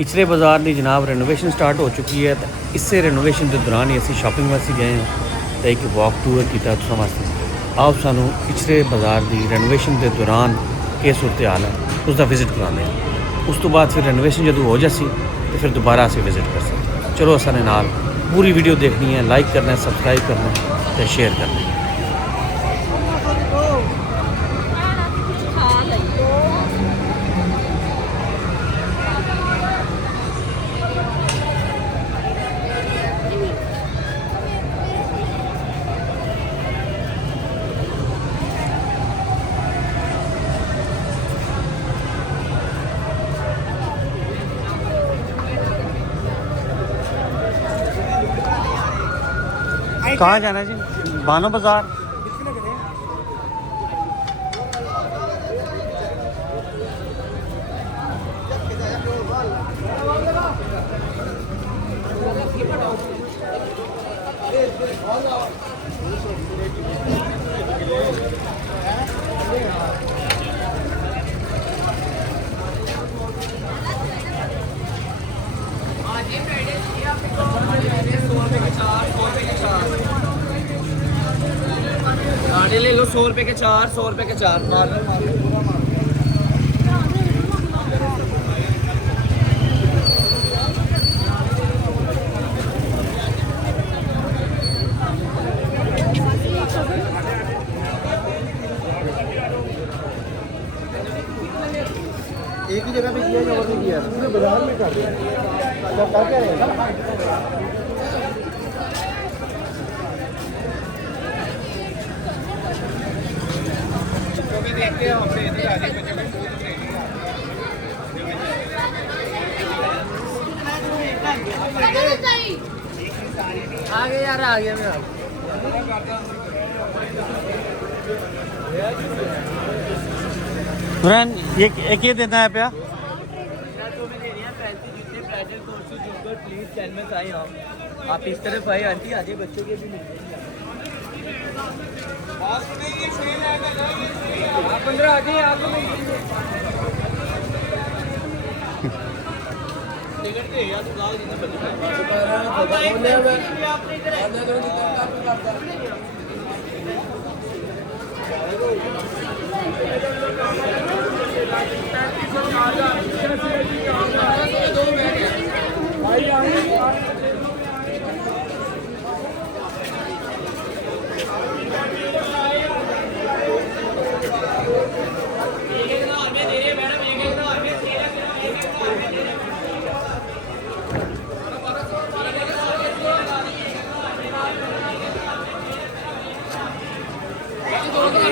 इचरे बाज़ार की जनाब रेनोवेशन स्टार्ट हो चुकी है। तो इससे रेनोवेशन के दौरान ही असी शॉपिंग वास्ते गए हैं तो एक वॉक टूर किया तुसां वास्ते। आओ सानू इचरे बाज़ार की रेनोवेशन के दौरान के सूरत हाल है उसका विजिट कराने हैं। उस तो बाद फिर रेनोवेशन जो हो जासी तो फिर दोबारा असी विजिट कर सकते। चलो असाने नाल पूरी वीडियो देखनी है, लाइक करना है, सबसक्राइब करना है तो शेयर करना है। कहाँ जाना है जी? बानो बाज़ार। ले लो 100 रुपए के 4, 100 रुपए के 4 एक ही जगह पे किया और नहीं किया, पूरे बाजार में कर दिया। क्या कह रहे हैं? देखते हैं हमसे इधर आगे यार आ गया मैं। फरहान ये देना है प्या प्लीज चैनल में आए आप इस तरफ आए आंटी आगे बच्चों के भी मिल जाएंगे। 15 आगे आपको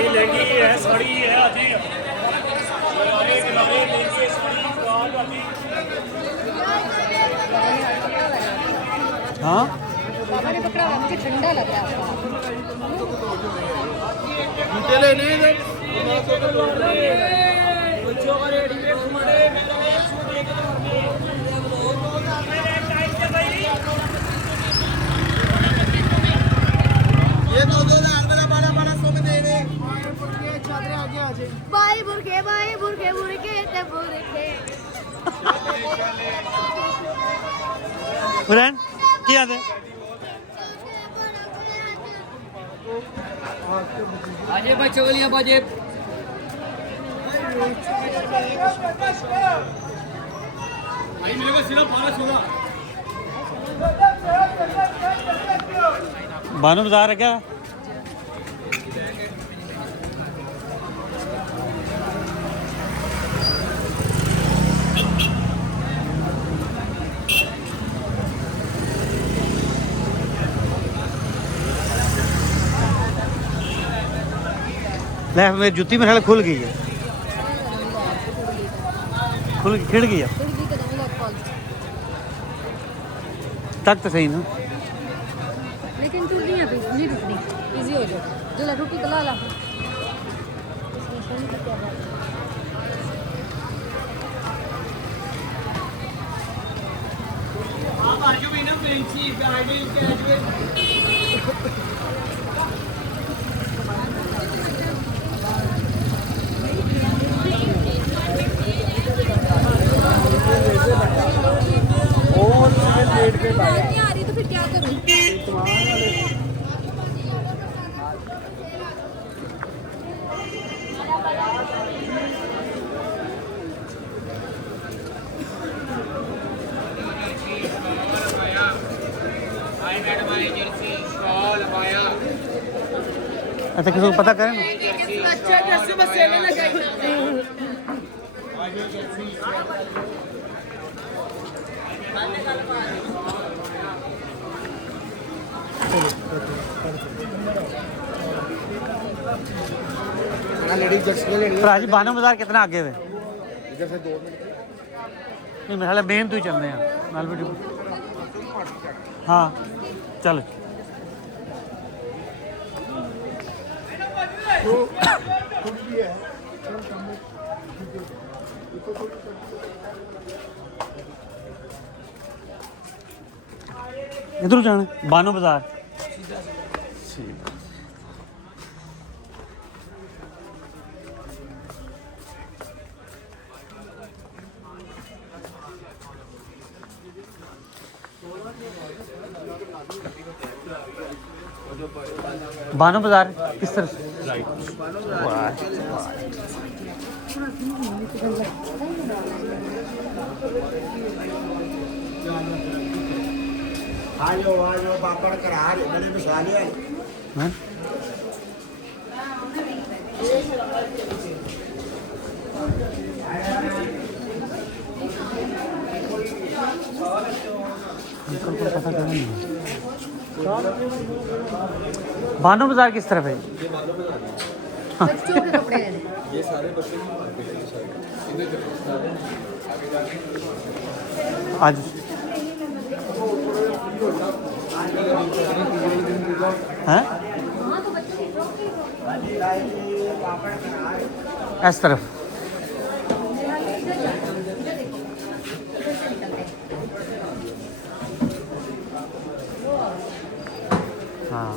लहंगी है, साड़ी है, आधी किनारे लेंगे साड़ी हाँ बाबा ने पकड़ा हुआ, मुझे ठंडा लग रहा है। बच्चों का रेडीमेड ये दो बड़ा बड़ा सो में दे रहे। बाई बुरके ते बुरके। फरहान क्या है? आजे बच्चों के लिए बाजे भाई मेरे को सिर्फ 12-16 बानो बाज़ार है क्या? ले मेरी जूती मेरे ख्याल खुल गई है, खिड़ गई है तक तो सही ना। लेकिन तू नहीं अभी नहीं रुकनी, इजी हो जाए। जो रोटी गला ला आप आजू भी ना फ्रेंडशिप आगे ग्रेजुएट अच्छा किसी को पता करें ना अच्छा कैसे मसाले लगाए लेडीज जर्सी लेनी है भरा जी बानो बाजार कितना आगे हुए इधर से 2 मिनट नहीं मेरे ख्याल मेन तो ही चलने हैं नाल वीडियो हाँ चलो इधर जाना बानो बाजार बानो बाजार किस तरफ से आ जाओ पापड़ करा रहे बड़े मसाले हैं हैं? अंकल को पता करें नहीं। बानो बाजार किस तरफ है बच्चों के कपड़े हैं ये सारे बच्चे आज हैं हाँ तो बच्चों की फ्रॉक की इस तरफ इधर जाता हूँ, इधर देखो इधर से निकलते हैं हाँ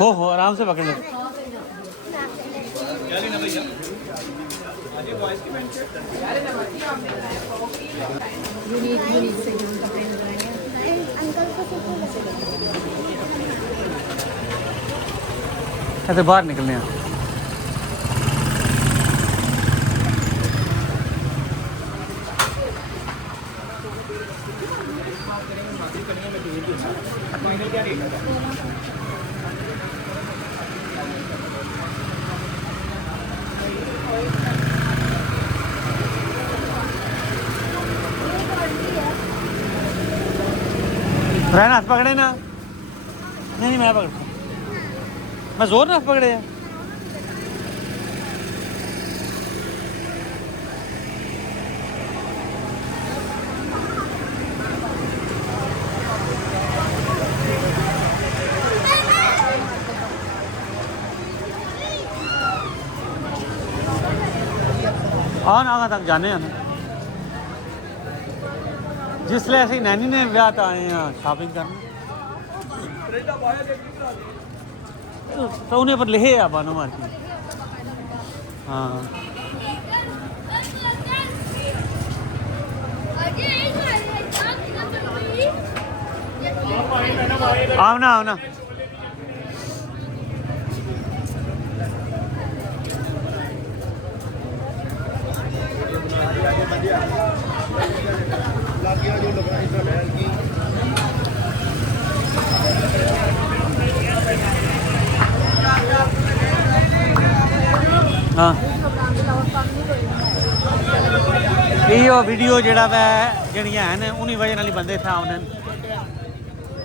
हो आराम से पकड़ लो यूनिक से हम कपड़े लगाएंगे ऐसे बाहर निकलने हैं रहना हाथ पकड़े ना नहीं मैं पकड़ता मैं जोर ना हाथ पकड़े हैं आगा तक जाने हैं जिसले ਅਸੀਂ नैनी ने ਵਿਆਹ ਤਾਂ ਆਏ ਆ ਸ਼ਾਪਿੰਗ ਕਰਨ तो उन्हें पर ले आ बानो मार्केट हाँ आओ ना हाँ यो वीडियो जड़ा वै जड़ियाँ हैं उन्हीं वजह नाल बंदे इत्थे आउंदे न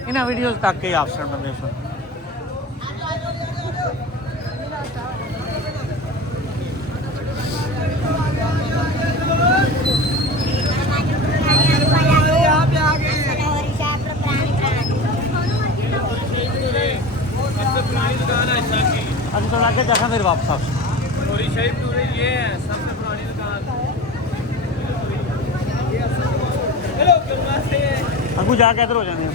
इन्हां वीडियोज़ तक के ऑप्शन बंदे सुन अभी तो आगे जाकर फिर वापस आप पूरी शहीद पूरे ये है सबसे पुरानी दुकान हेलो क्यों से अगू जाके इधर हो जाने हैं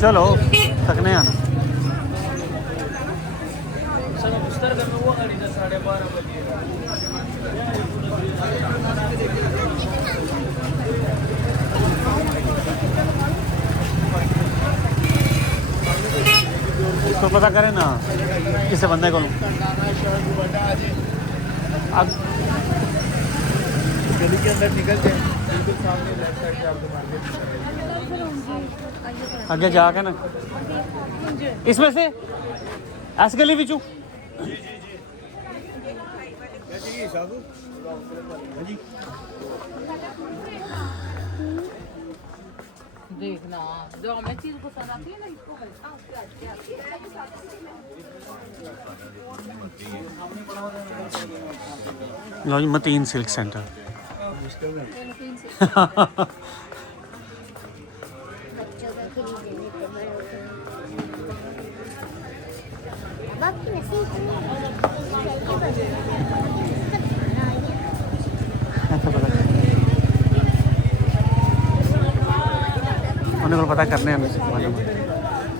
चलो थकने आना चलो बिस्तर करना हुआ खरीदा 12:30 बजे तो पता करें ना किसी बंदे को गली के अंदर निकल जाए बिल्कुल सामने लेफ्ट साइड पे आपको मार्केट आगे जाके ना इसमें से ऐस गली बिचू देखना जो हमें चीज पसंद आती है ना इसको हल्का उसके आगे आती है लो जी मतीन सिल्क सेंटर उन्हें को पता करने हैं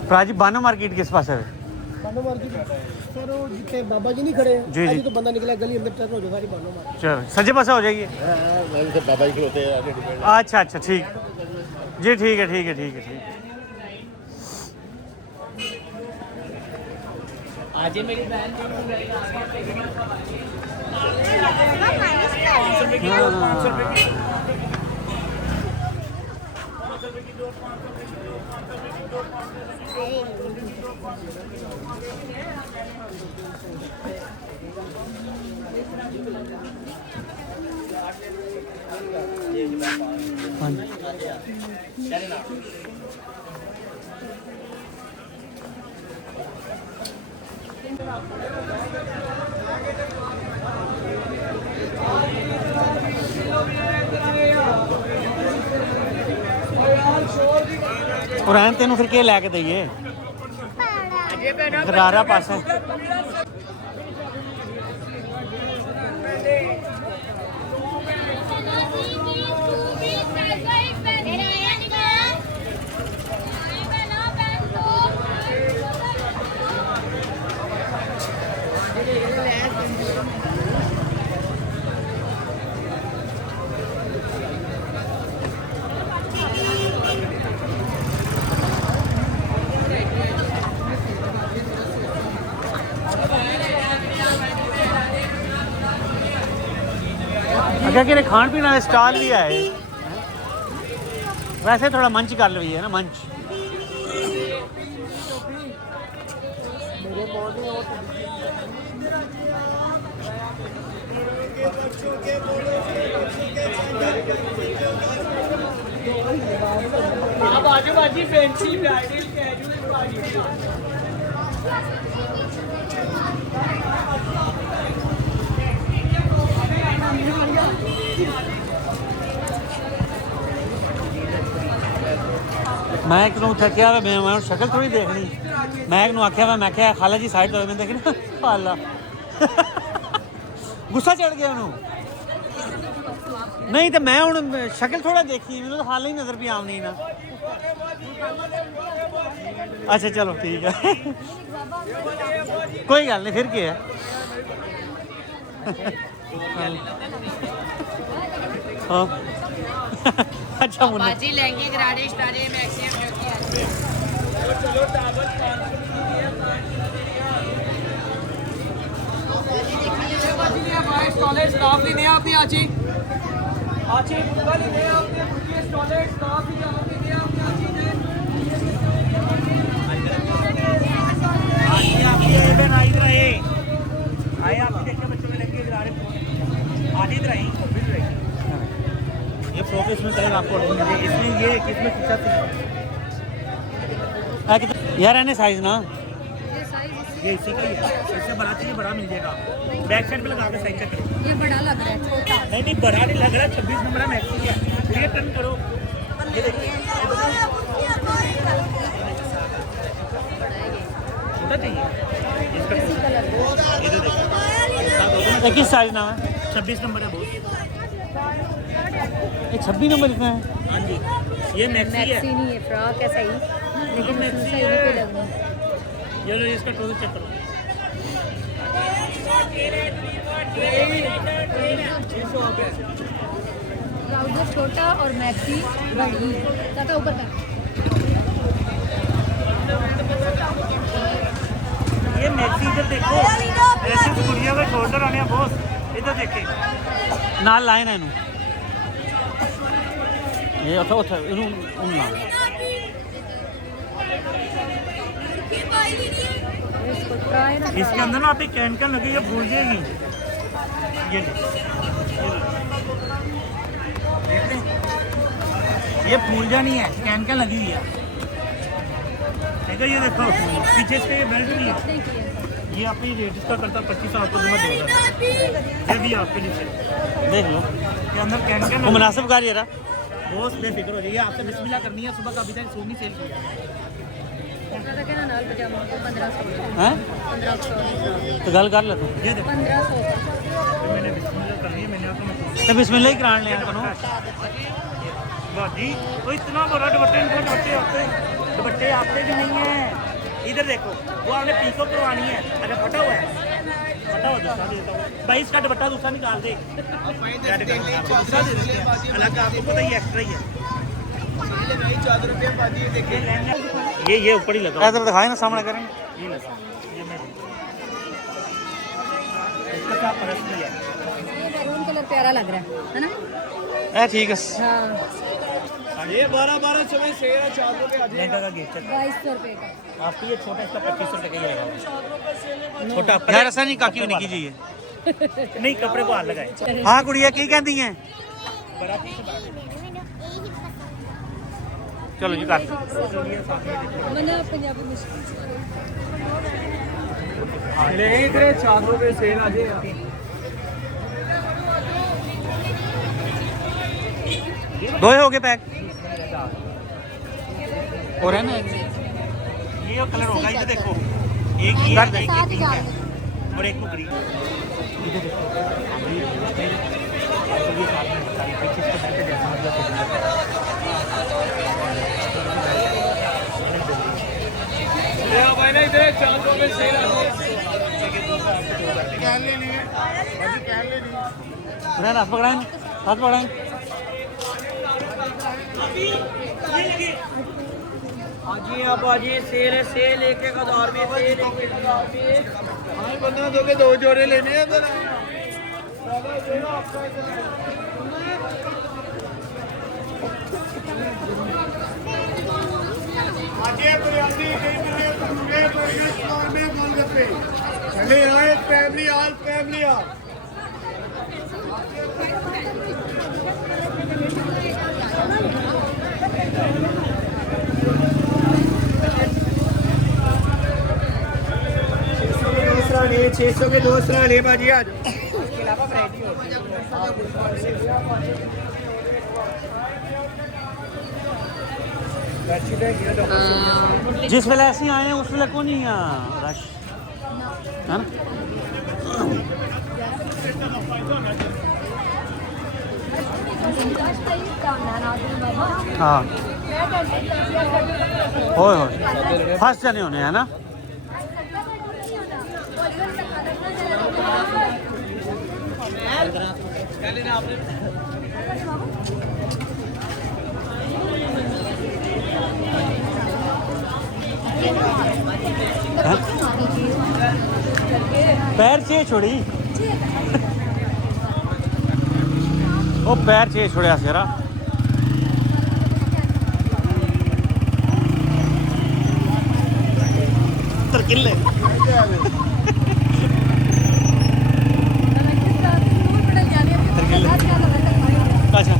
भरा जी बानो मार्केट किस पास है बानो मार्केट सर वो जितने बाबा जी नहीं खड़े हैं जी, जी। तो बंदा निकला गली अंदर टर्न हो जाए सारी बानो मार्केट चलो सज्जे पासे हो जाइए वहीं से बाबा जी खड़ोते हैं आगे डिपेंड अच्छा अच्छा ठीक जी ठीक है ठीक है ठीक है ठीक है आज मेरी बहन और तेन फिर के लैके दईए गरारा पास है क्या कि खान पीने वाले स्टॉल भी आए वैसे थोड़ा मंच कर ली है ना मंच आप आजू बाजू फैंसी ब्राइडल कैजुअल पार्टी मैं एक थकिया हुआ मैं शक्ल थोड़ी देखनी मैं एक आख्या मैं क्या खाला जी साइड तो मैं देखी ना पाला गुस्सा चढ़ गया उन्होंने नहीं तो मैं हूँ शक्ल थोड़ा देखी मैंने तो हाल ही नजर भी आनी ना अच्छा चलो ठीक है कोई गल नहीं फिर क्या है हाँ अच्छा मुन्ना बाजी लहंगे गरारे स्टारे मैक्सिमम टॉयलेट स्टाफ भी नहीं आपने आची पूरा नहीं आपने टॉयलेट स्टाफ भी आपने नहीं आपने आची ने आपकी इधर आई इधर आए आए आप देखिए बच्चों में लगे इधर आ रहे आधी इधर आई फिर रही ये फ्रॉक इसमें करेगा आपको इसमें ये किसमें शीशा यार है साइज ना ये इसी का ही है इससे बड़ा चाहिए बड़ा मिल जाएगा बैक साइड पे लगा के साइज चेक करो ये बड़ा लग रहा है छोटा नहीं बड़ा नहीं लग रहा 26 नंबर है मैक्सी है फिर ये टर्न करो ये देखिए छोटा चाहिए इसका ये तो देखिए किस साइज नाम है 26 नंबर है बहुत ये 26 नंबर इतना है हाँ जी ये मैक्सी है मैक्सी नहीं है फ्रॉक है सही लेकिन मैक्सी सही पे लगना है ये लो इसका ट्राउजर चेक करो ट्राउजर छोटा और मैक्सी बड़ी चाचा ऊपर का ये मैक्सी इधर देखो ऐसे गुड़िया का शोल्डर आने बॉस इधर देखे नाल लाइन है इनू ये उठा उठा इनू उन ला इसको ट्राई ना इसके अंदर ना आपकी कैन लगी ये भूल जाएगी ये देख रहे हैं? ये फूल जानी है कैन लगी हुई है ठीक है ये देखो पीछे से ये बेल्ट भी है ये आपकी रेट इसका करता 25 आपको दूंगा 2000 ये भी आपके नीचे देख लो के अंदर कैन वो मुनासिब कार ये रहा बहुत बेफिक्र हो जाइए आपसे बिस्मिल्लाह करनी है सुबह का अभी तक सोनी सेल किया पता क्या ना नाल पजामा को 1500 हैं 1500 तो गल कर ले तू ये देखो 1500 मैंने बिस्मिल्लाह करनी है मैंने आपको तो बिस्मिल्लाह ही कराने लिया करो भाजी वो इतना बड़ा दुपट्टे इनको दुपट्टे आपके भी नहीं है इधर देखो वो आपने पीको करवानी है अरे फटा हुआ है फटा हुआ दूसरा दे देता हूँ भाई इसका दुपट्टा दूसरा निकाल दे दूसरा दे देते हैं अलग आपको पता ही एक्स्ट्रा ही है ये ऊपर ही लगा ऐसे दिखाए ना सामने करें ये लगा ये मैं इसका क्या परस भी है ये मैरून कलर प्यारा लग रहा है ना ए ठीक है हाँ ये 12 समय सेल है 4 रुपए आ लहंगा का गेट 2200 रुपए का आपकी ये छोटा इसका 2500 रुपए का ही रहेगा छोटा यार ऐसा नहीं काकी नहीं कीजिए नहीं कपड़े को हाथ लगाए हाँ गुड़िया की कहती हैं बड़ा पीस चलो जी कर मना पंजाबी मुश्किल ले इधर 4 रुपए सेल आ जाए दो ही हो गए पैक और है ना ये कलर होगा इधर देखो एक ये कर दे। एक ये पिंक है और एक को ग्रीन भाई ना इधर 4 रुपए सेल आ जाए हाथ पकड़ाएं हाथ पकड़ाएं आजी आप आजी सेल है सेल एक एक हजार में सेल हाँ 15 के 2 जोड़े लेने हैं इधर चले आए फैमिली ऑल दूसरा ले 600 के दूसरा ले बाजी आज इसके अलावा वैरायटी होती है जिस वेले ऐसे आए हैं उस वेले को नहीं रश है ना हाँ होए फर्स्ट जने होने हैं ना पैर से छोड़ी वो पैर से छोड़िया सेरा किले अच्छा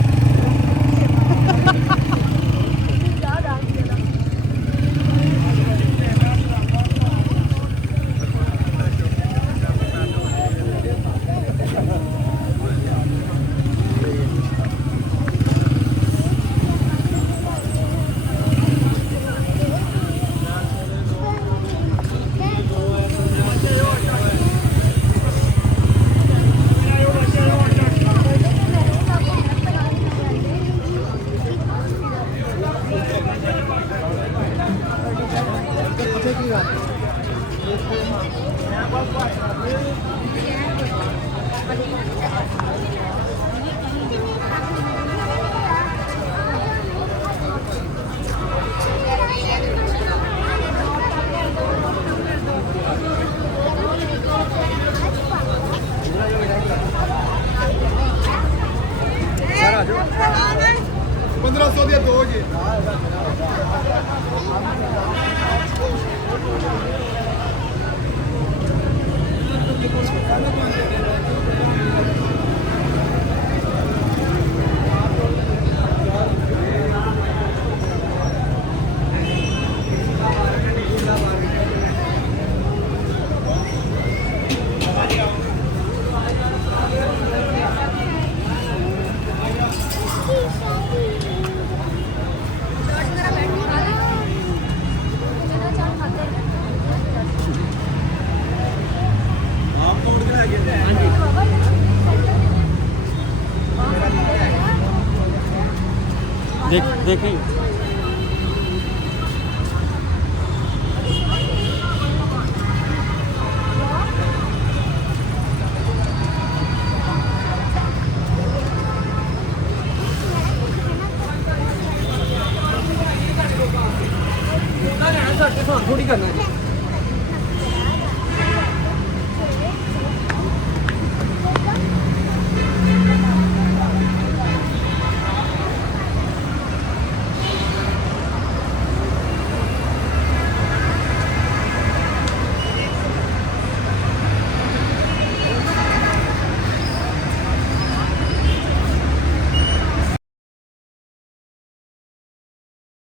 1500 ਦੀਆਂ ਦੋ ਜੀ देखिए थोड़ी करना है